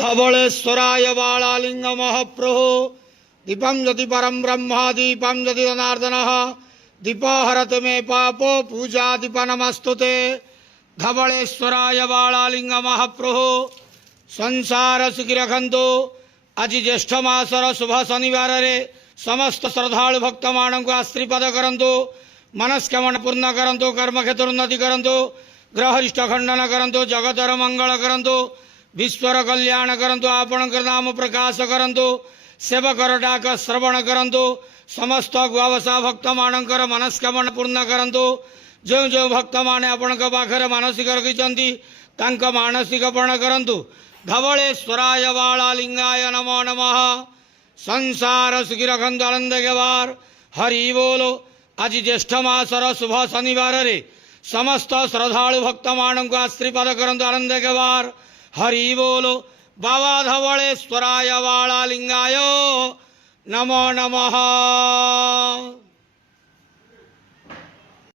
धवलेश्वराय बालालिंग महाप्रभो दीपं ज्योति परम ब्रह्म दीपं ज्योति जनार्दनः दीपहरत मे पापो पूजा दीप नमस्तुते धवलेश्वराय बालालिंग महाप्रभो संसार सुखी रखंतु। आज ज्येष्ठ मासर शुभ शनिवार रे समस्त श्रद्धालु भक्त मान को आशीर्वाद करंतु, मनस्कामना पूर्ण करंतु, कर्मक्षेत्र उन्नति करंतु, ग्रहरिष्ठ खंडन करंतु, जगतर मंगल करंतु, विश्वर कल्याण करंतु, आपणकर नाम प्रकाश करंतु, सेवकर डाक श्रवण करंतु, समस्त गुआवसा भक्त मानकर मनस्कामना पूर्ण करंतु। जो जो भक्त माने आपणक पाखरे मानसिक रखिचंती तांका मानसिक पूर्ण करंतु। धवलेश्वराय बालालिंगाय नमो नमः। संसार सुखी रखंतु, आनंद के बार हरि बोलो। आज ज्येष्ठ मासर शुभ शनिवार रे समस्त श्रद्धालु भक्त मान को आशीर्वाद करंतु, आनंद के बार हरि बोलो। बाबा धवलेश्वराय बालालिंगाय नमो नमः।